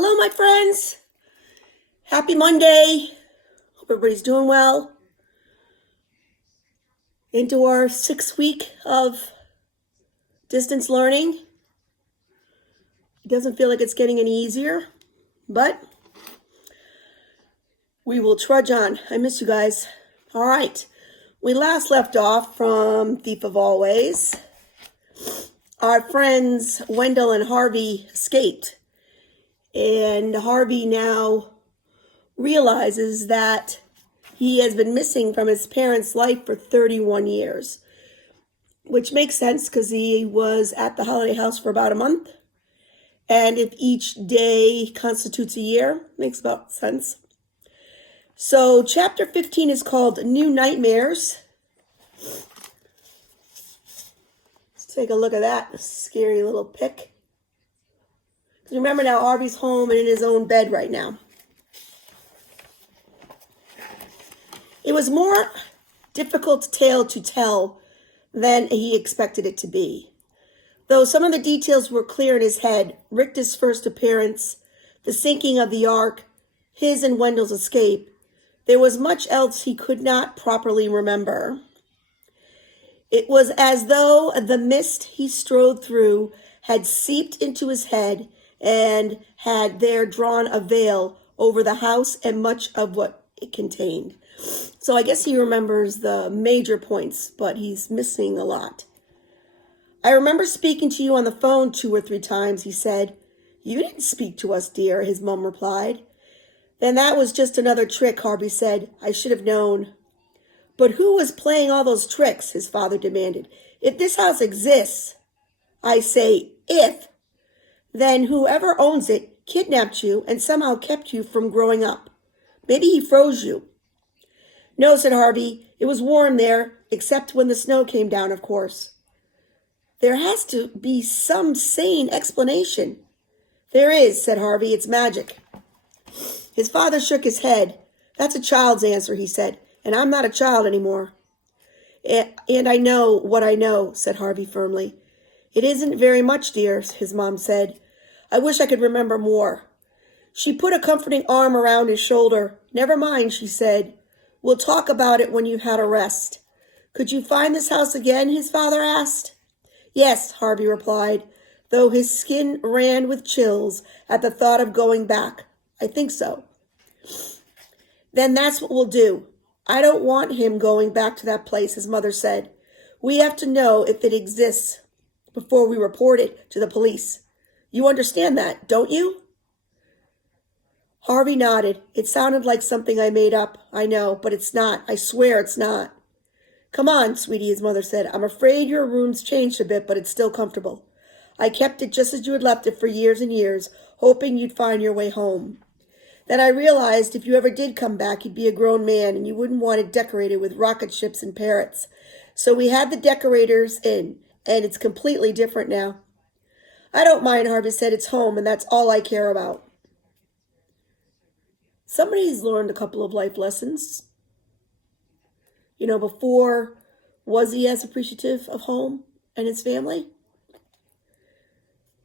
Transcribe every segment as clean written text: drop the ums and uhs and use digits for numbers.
Hello, my friends. Happy Monday. Hope everybody's doing well. Into our 6th week of distance learning. It doesn't feel like it's getting any easier, but we will trudge on. I miss you guys. All right. We last left off from Thief of Always. Our friends Wendell and Harvey escaped. And Harvey now realizes that he has been missing from his parents' life for 31 years, which makes sense because he was at the holiday house for about a month. And if each day constitutes a year, makes about sense. So chapter 15 is called New Nightmares. Let's take a look at that scary little pic. Remember now, Harvey's home and in his own bed right now. It was more difficult tale to tell than he expected it to be. Though some of the details were clear in his head, Richter's first appearance, the sinking of the ark, his and Wendell's escape, there was much else he could not properly remember. It was as though the mist he strode through had seeped into his head and had there drawn a veil over the house and much of what it contained. So I guess he remembers the major points, but he's missing a lot. I remember speaking to you on the phone 2 or 3 times, he said. You didn't speak to us, dear, his mom replied. Then that was just another trick, Harvey said. I should have known. But who was playing all those tricks, his father demanded. If this house exists, I say if, then whoever owns it kidnapped you and somehow kept you from growing up. Maybe he froze you. No, said Harvey. It was warm there, except when the snow came down, of course. There has to be some sane explanation. There is, said Harvey. It's magic. His father shook his head. That's a child's answer, he said, and I'm not a child anymore. And I know what I know, said Harvey firmly. It isn't very much, dear, his mom said. I wish I could remember more. She put a comforting arm around his shoulder. Never mind, she said. We'll talk about it when you've had a rest. Could you find this house again, his father asked. Yes, Harvey replied, though his skin ran with chills at the thought of going back. I think so. Then that's what we'll do. I don't want him going back to that place, his mother said. We have to know if it exists before we report it to the police. You understand that, don't you? Harvey nodded. It sounded like something I made up. I know, but it's not. I swear it's not. Come on, sweetie, his mother said. I'm afraid your room's changed a bit, but it's still comfortable. I kept it just as you had left it for years and years, hoping you'd find your way home. Then I realized if you ever did come back, you'd be a grown man, and you wouldn't want it decorated with rocket ships and parrots. So we had the decorators in, and it's completely different now. I don't mind, Harvey said. It's home, and that's all I care about. Somebody's learned a couple of life lessons. Before, was he as appreciative of home and his family?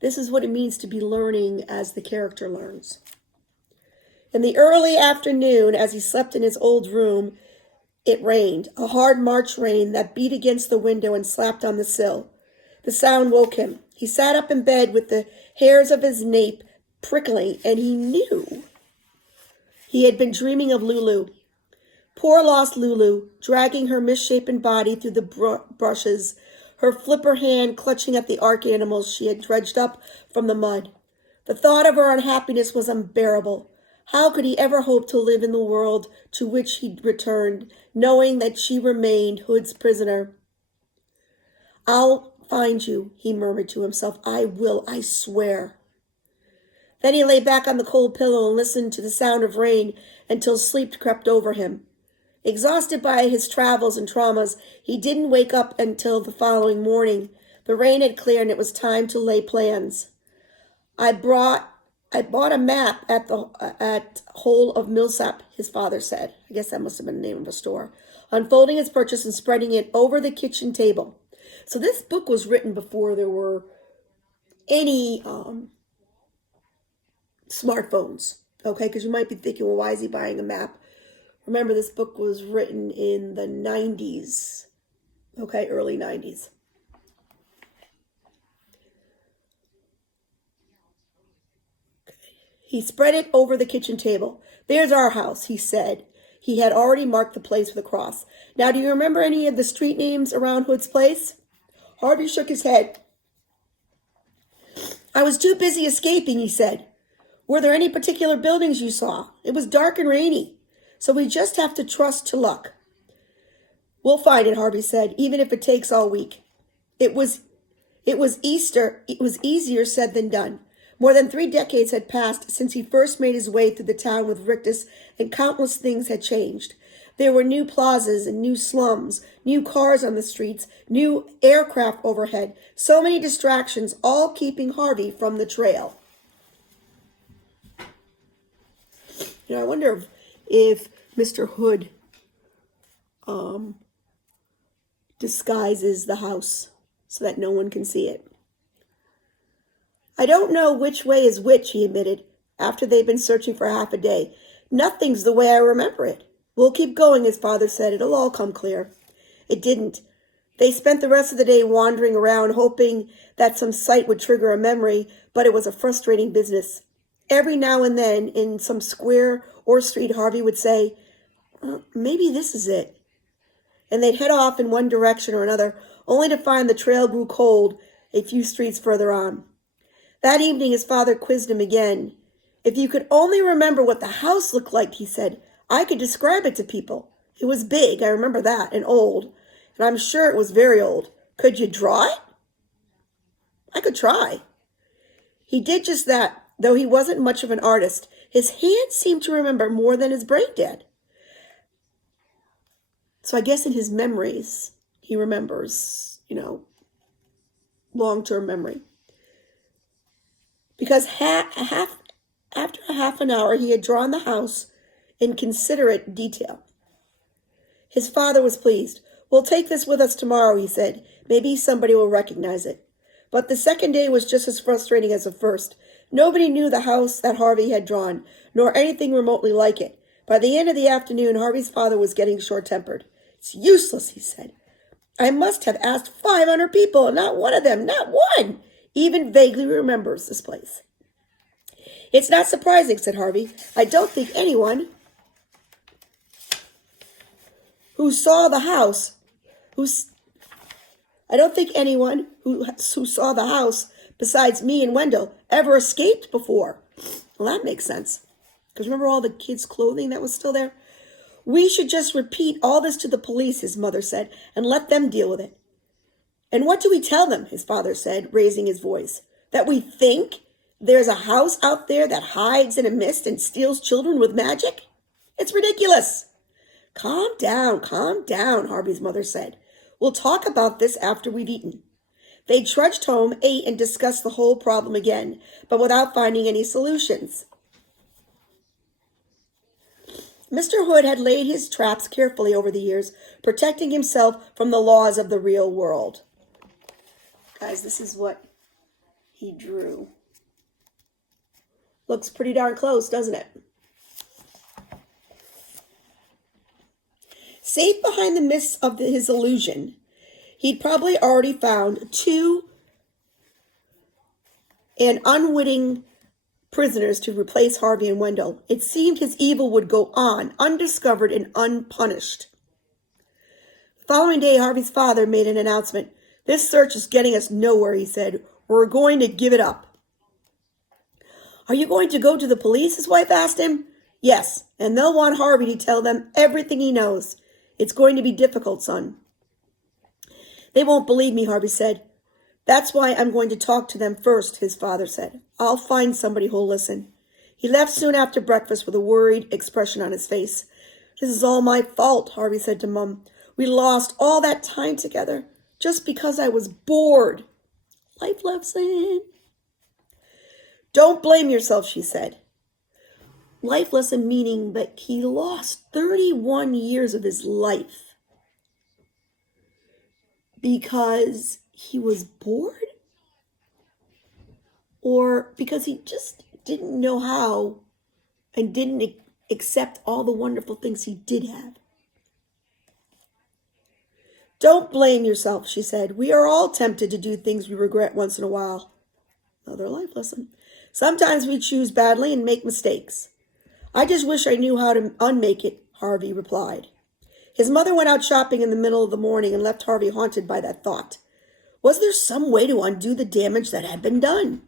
This is what it means to be learning as the character learns. In the early afternoon, as he slept in his old room, it rained, a hard March rain that beat against the window and slapped on the sill. The sound woke him. He sat up in bed with the hairs of his nape prickling, and he knew he had been dreaming of Lulu. Poor lost Lulu, dragging her misshapen body through the brushes, her flipper hand clutching at the ark animals she had dredged up from the mud. The thought of her unhappiness was unbearable. How could he ever hope to live in the world to which he'd returned, knowing that she remained Hood's prisoner? I'll find you, he murmured to himself. I will, I swear. Then he lay back on the cold pillow and listened to the sound of rain until sleep crept over him. Exhausted by his travels and traumas, he didn't wake up until the following morning. The rain had cleared and it was time to lay plans. I bought a map at Hole of Millsap, his father said. I guess that must have been the name of a store. Unfolding his purchase and spreading it over the kitchen table. So this book was written before there were any smartphones. Okay, because you might be thinking, well, why is he buying a map? Remember, this book was written in the 90s. Okay, early 90s. He spread it over the kitchen table. There's our house, he said. He had already marked the place with a cross. Now, do you remember any of the street names around Hood's place? Harvey shook his head. I was too busy escaping, he said. Were there any particular buildings you saw? It was dark and rainy, so we just have to trust to luck. We'll find it, Harvey said, even if it takes all week. It was Easter. It was easier said than done. More than 3 decades had passed since he first made his way through the town with Rictus, and countless things had changed. There were new plazas and new slums, new cars on the streets, new aircraft overhead, so many distractions, all keeping Harvey from the trail. You know, I wonder if Mr. Hood disguises the house so that no one can see it. I don't know which way is which, he admitted, after they'd been searching for half a day. Nothing's the way I remember it. We'll keep going, his father said. It'll all come clear. It didn't. They spent the rest of the day wandering around, hoping that some sight would trigger a memory, but it was a frustrating business. Every now and then, in some square or street, Harvey would say, maybe this is it. And they'd head off in one direction or another, only to find the trail grew cold a few streets further on. That evening, his father quizzed him again. If you could only remember what the house looked like, he said, I could describe it to people. It was big, I remember that, and old, and I'm sure it was very old. Could you draw it? I could try. He did just that, though he wasn't much of an artist. His hands seemed to remember more than his brain did. So I guess in his memories, he remembers, long-term memory. Because after a half an hour, he had drawn the house in considerate detail. His father was pleased. We'll take this with us tomorrow, he said. Maybe somebody will recognize it. But the second day was just as frustrating as the first. Nobody knew the house that Harvey had drawn, nor anything remotely like it. By the end of the afternoon, Harvey's father was getting short-tempered. It's useless, he said. I must have asked 500 people, and not one of them, not one, even vaguely remembers this place. It's not surprising, said Harvey. I don't think anyone who saw the house, who saw the house besides me and Wendell ever escaped before. Well, that makes sense. Because remember all the kids' clothing that was still there? We should just repeat all this to the police, his mother said, and let them deal with it. And what do we tell them, his father said, raising his voice? That we think there's a house out there that hides in a mist and steals children with magic? It's ridiculous. Calm down, Harvey's mother said. We'll talk about this after we've eaten. They trudged home, ate, and discussed the whole problem again, but without finding any solutions. Mr. Hood had laid his traps carefully over the years, protecting himself from the laws of the real world. Guys, this is what he drew. Looks pretty darn close, doesn't it? Safe behind the mists of his illusion, he'd probably already found 2 and unwitting prisoners to replace Harvey and Wendell. It seemed his evil would go on, undiscovered and unpunished. The following day, Harvey's father made an announcement. This search is getting us nowhere, he said. We're going to give it up. Are you going to go to the police? His wife asked him. Yes, and they'll want Harvey to tell them everything he knows. It's going to be difficult, son. They won't believe me, Harvey said. That's why I'm going to talk to them first, his father said. I'll find somebody who'll listen. He left soon after breakfast with a worried expression on his face. This is all my fault, Harvey said to Mum. We lost all that time together just because I was bored. Life lesson. Don't blame yourself, she said. Life lesson meaning that he lost 31 years of his life because he was bored? Or because he just didn't know how and didn't accept all the wonderful things he did have. Don't blame yourself, she said. We are all tempted to do things we regret once in a while. Another life lesson. Sometimes we choose badly and make mistakes. I just wish I knew how to unmake it, Harvey replied. His mother went out shopping in the middle of the morning and left Harvey haunted by that thought. Was there some way to undo the damage that had been done?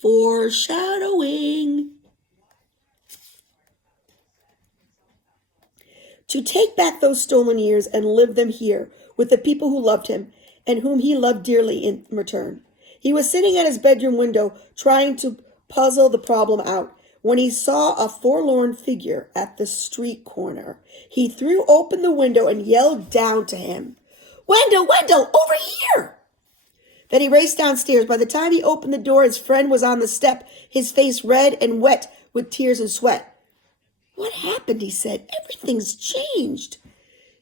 Foreshadowing. To take back those stolen years and live them here with the people who loved him and whom he loved dearly in return. He was sitting at his bedroom window trying to puzzle the problem out when he saw a forlorn figure at the street corner. He threw open the window and yelled down to him, Wendell, over here! Then he raced downstairs. By the time he opened the door, his friend was on the step, his face red and wet with tears and sweat. What happened? He said. Everything's changed.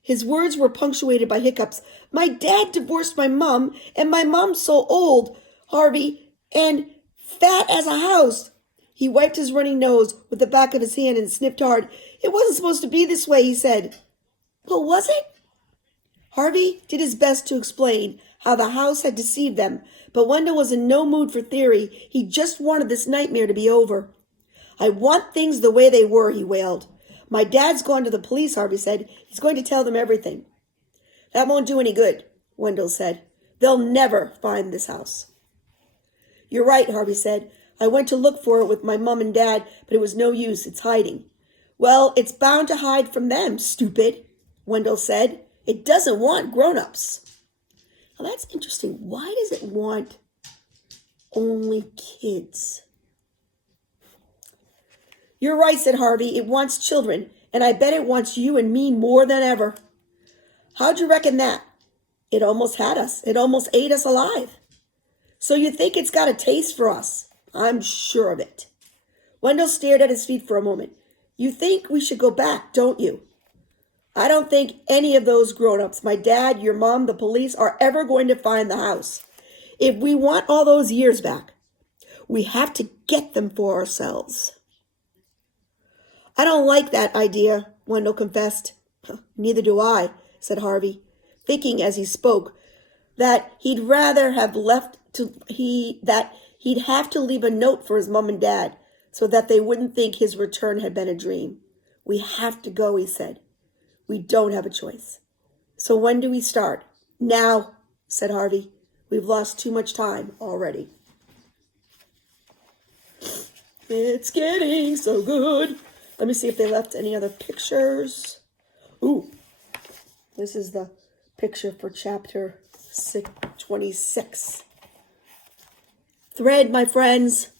His words were punctuated by hiccups. My dad divorced my mom, and my mom's so old, Harvey, and fat as a house. He wiped his running nose with the back of his hand and sniffed hard. It wasn't supposed to be this way, he said. Well, was it? Harvey did his best to explain how the house had deceived them, but Wendell was in no mood for theory. He just wanted this nightmare to be over. I want things the way they were, he wailed. My dad's gone to the police, Harvey said. He's going to tell them everything. That won't do any good, Wendell said. They'll never find this house. You're right, Harvey said. I went to look for it with my mom and dad, but it was no use. It's hiding. Well, it's bound to hide from them, stupid, Wendell said. It doesn't want grown-ups. Well, that's interesting. Why does it want only kids? You're right, said Harvey. It wants children, and I bet it wants you and me more than ever. How'd you reckon that? It almost had us. It almost ate us alive. So you think it's got a taste for us? I'm sure of it. Wendell stared at his feet for a moment. You think we should go back, don't you? I don't think any of those grown-ups, my dad, your mom, the police, are ever going to find the house. If we want all those years back, we have to get them for ourselves. I don't like that idea, Wendell confessed. Neither do I, said Harvey, thinking as he spoke that he'd have to leave a note for his mom and dad so that they wouldn't think his return had been a dream. We have to go, he said. We don't have a choice. So when do we start? Now, said Harvey. We've lost too much time already. It's getting so good. Let me see if they left any other pictures. Ooh, this is the picture for chapter 26. Thread, my friends.